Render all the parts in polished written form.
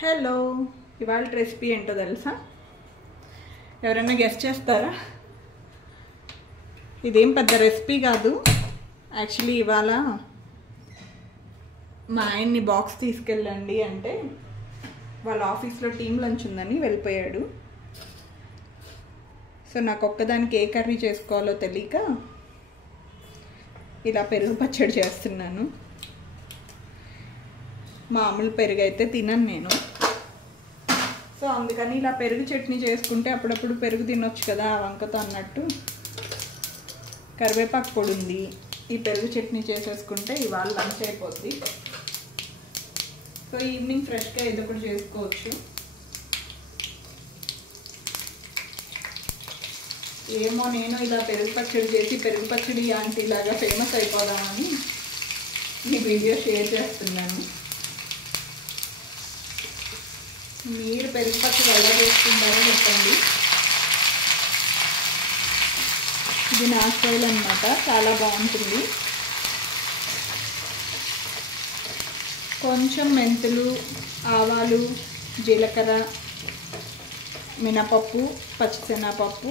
Hello, ఇవాళ recipe ఏంటో తెలుసా? ఎవరైనా గెస్ట్ చేస్తారా? ఇదేం పెద్ద రెసిపీ కాదు. యాక్చువల్లీ ఇవాళ మా ఆయన్ని బాక్స్ తీసుకెళ్ళండి అంటే వాళ్ళ ఆఫీస్లో టీమ్ లంచ్ ఉందని వెళ్ళిపోయాడు. సో నాకు ఒక్కదానికి ఏ కర్రీ చేసుకోవాలో తెలియక ఇలా పెరుగు పచ్చడి చేస్తున్నాను. మామూలు పెరుగు అయితే తినను నేను. సో అందుకని ఇలా పెరుగు చట్నీ చేసుకుంటే అప్పుడప్పుడు పెరుగు తినొచ్చు కదా వంకతో అన్నట్టు. కరివేపాకు పొడి ఉంది, ఈ పెరుగు చట్నీ చేసేసుకుంటే ఇవాళ లంచ్ అయిపోద్ది. సో ఈవినింగ్ ఫ్రెష్గా ఏదో ఒకటి చేసుకోవచ్చు. ఏమో నేను ఇలా పెరుగు పచ్చడి చేసి పెరుగు పచ్చడి ఆంటీ లాగా ఫేమస్ అయిపోదామని ఈ వీడియో షేర్ చేస్తున్నాను. మీరు పెరుగు పచ్చడి ఎలా చేసుకుంటారో చెప్పండి. ఇది నా స్టైల్ అన్నమాట, చాలా బాగుంటుంది. కొంచెం మెంతులు, ఆవాలు, జీలకర్ర, మినపప్పు, పచ్చిశనగపప్పు,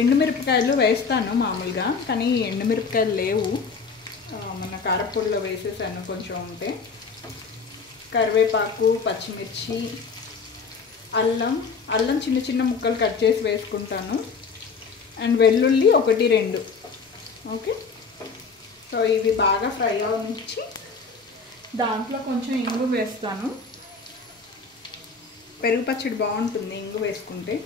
ఎండుమిరపకాయలు వేస్తాను మామూలుగా, కానీ ఎండుమిరపకాయలు లేవు. మన కారపొడిలో వేసేసాను కొంచెం ఉంటే. కరివేపాకు, పచ్చిమిర్చి, అల్లం చిన్న చిన్న ముక్కలు కట్ చేసి వేసుకుంటాను. అండ్ వెల్లుల్లి 1-2. ఓకే, సో ఇవి బాగా ఫ్రై అవనిచ్చి దాంట్లో కొంచెం ఇంగు వేస్తాను. పెరుగు పచ్చడి బాగుంటుంది ఇంగు వేసుకుంటే.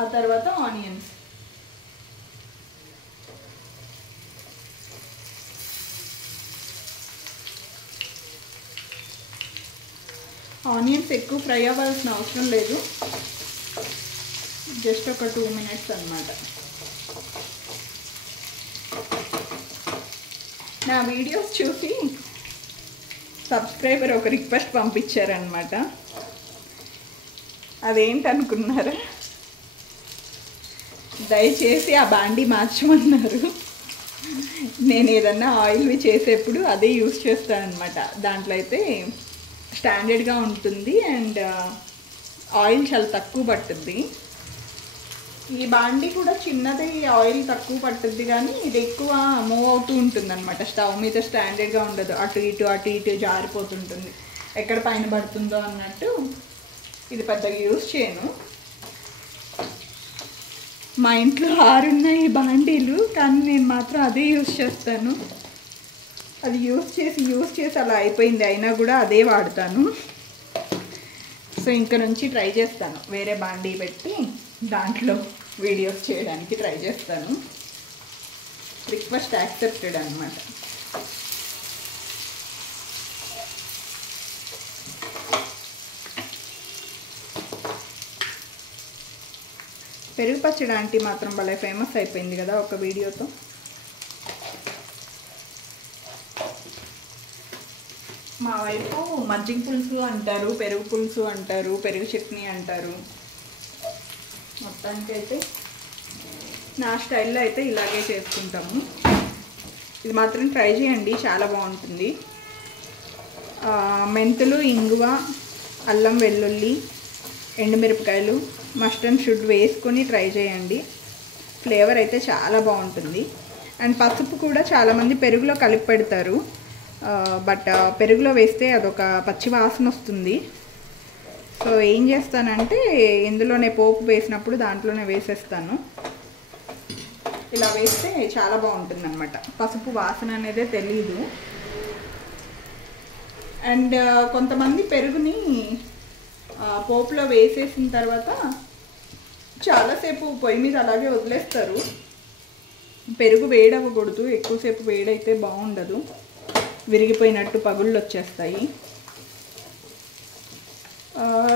ఆ తర్వాత ఆనియన్స్, ఎక్కువ ఫ్రై అవ్వాల్సిన అవసరం లేదు, జస్ట్ ఒక 2 minutes అన్నమాట. నా వీడియోస్ చూసి సబ్స్క్రైబర్ ఒక రిక్వెస్ట్ పంపించారనమాట. అదేంటనుకున్నారా? దయచేసి ఆ బాండీ మార్చమన్నారు. నేను ఏదన్నా ఆయిల్వి చేసేప్పుడు అదే యూస్ చేస్తానన్నమాట. దాంట్లో అయితే స్టాండర్డ్గా ఉంటుంది అండ్ ఆయిల్ చాలా తక్కువ పట్టుద్ది. ఈ బాండీ కూడా చిన్నది, ఆయిల్ తక్కువ పట్టుద్ది, కానీ ఇది ఎక్కువ మూవ్ అవుతూ ఉంటుంది అనమాట. స్టవ్ మీద స్టాండర్డ్గా ఉండదు, అటు ఇటు జారిపోతుంటుంది, ఎక్కడ పైన పడుతుందో అన్నట్టు. ఇది పెద్దగా యూస్ చేయను. మా ఇంట్లో 6 ఉన్నాయి బాండీలు, కానీ నేను మాత్రం అదే యూస్ చేస్తాను. అది యూస్ చేసి అలా అయిపోయింది, అయినా కూడా అదే వాడతాను. సో ఇంక నుంచి ట్రై చేస్తాను, వేరే బాండీ పెట్టి దాంట్లో వీడియోస్ చేయడానికి ట్రై చేస్తాను. రిక్వెస్ట్ యాక్సెప్టెడ్ అన్నమాట. పెరుగు పచ్చడి ఆంటీ మాత్రం భలే ఫేమస్ అయిపోయింది కదా ఒక వీడియోతో. మా వైపు మజ్జిగ పులుసు అంటారు, పెరుగు పులుసు అంటారు, పెరుగు చట్నీ అంటారు. మొత్తానికైతే నా స్టైల్లో అయితే ఇలాగే చేసుకుంటాము. ఇది మాత్రం ట్రై చేయండి, చాలా బాగుంటుంది. మెంతులు, ఇంగువ, అల్లం, వెల్లుల్లి, ఎండుమిరపకాయలు, మస్ట్ అండ్ షుడ్ వేసుకొని ట్రై చేయండి. ఫ్లేవర్ అయితే చాలా బాగుంటుంది. అండ్ పసుపు కూడా చాలామంది పెరుగులో కలిపి పెడతారు, బట్ పెరుగులో వేస్తే అదొక పచ్చి వాసన వస్తుంది. సో ఏం చేస్తానంటే ఇందులోనే పోపు వేసినప్పుడు దాంట్లోనే వేసేస్తాను. ఇలా వేస్తే చాలా బాగుంటుంది అన్నమాట, పసుపు వాసన అనేదే తెలీదు. అండ్ కొంతమంది పెరుగుని పోపులో వేసేసిన తర్వాత చాలాసేపు పొయ్యి మీద అలాగే వదిలేస్తారు. పెరుగు వేడవ్వకూడదు, ఎక్కువసేపు వేడైతే బాగుండదు, విరిగిపోయినట్టు పగుళ్ళు వచ్చేస్తాయి.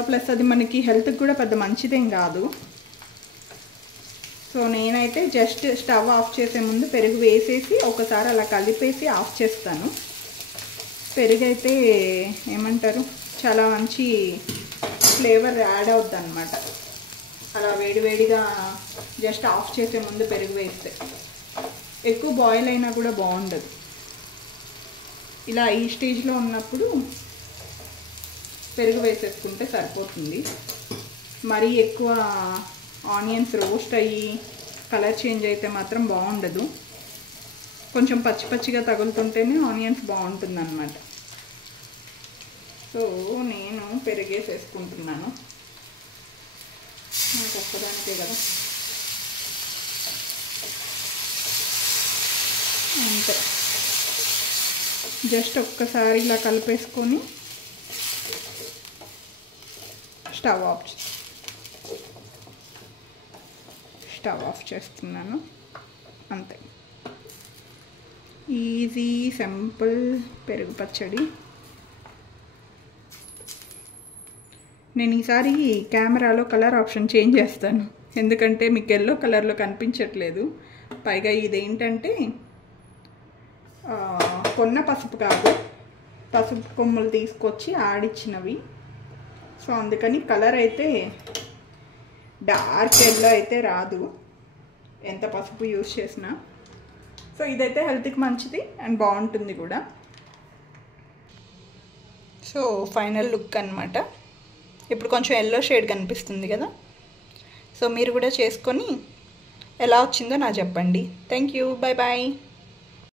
ప్లస్ అది మనకి హెల్త్కి కూడా పెద్ద మంచిదేం కాదు. సో నేనైతే జస్ట్ స్టవ్ ఆఫ్ చేసే ముందు పెరుగు వేసేసి ఒకసారి అలా కలిపేసి ఆఫ్ చేస్తాను. పెరుగు అయితే ఏమంటారు, చాలా మంచి ఫ్లేవర్ యాడ్ అవుద్ది అన్నమాట. అలా వేడివేడిగా జస్ట్ ఆఫ్ చేసే ముందు పెరుగు వేస్తే ఎక్కువ బాయిల్ అయినా కూడా బాగుండదు. ఇలా ఈ స్టేజ్లో ఉన్నప్పుడు పెరుగు వేసేసుకుంటే సరిపోతుంది. మరీ ఎక్కువ ఆనియన్స్ రోస్ట్ అయ్యి కలర్ చేంజ్ అయితే మాత్రం బాగుండదు. కొంచెం పచ్చి పచ్చిగా తగులుతుంటేనే ఆనియన్స్ బాగుంటుంది అన్నమాట. సో నేను పెరిగేసేసుకుంటున్నాను, నాకు ఒక్కదానికే కదా. అంతే, జస్ట్ ఒక్కసారి ఇలా కలిపేసుకొని స్టవ్ ఆఫ్ చేస్తున్నాను. అంతే, ఈజీ సింపుల్ పెరుగు పచ్చడి. నేను ఈసారి కెమెరాలో కలర్ ఆప్షన్ చేంజ్ చేస్తాను, ఎందుకంటే మీకు ఎల్లో కలర్లో కనిపించట్లేదు. పైగా ఇదేంటంటే కొన్న పసుపు కాదు, పసుపు కొమ్ములు తీసుకొచ్చి ఆడిచ్చినవి. సో అందుకని కలర్ అయితే డార్క్ ఎల్లో అయితే రాదు ఎంత పసుపు యూజ్ చేసినా. సో ఇదైతే హెల్త్కి మంచిది అండ్ బాగుంటుంది కూడా. సో ఫైనల్ లుక్ అన్నమాట. ఇప్పుడు కొంచెం ఎల్లో షేడ్ కనిపిస్తుంది కదా. సో మీరు కూడా చేసుకొని ఎలా వచ్చిందో నాకు చెప్పండి. Thank you, bye bye.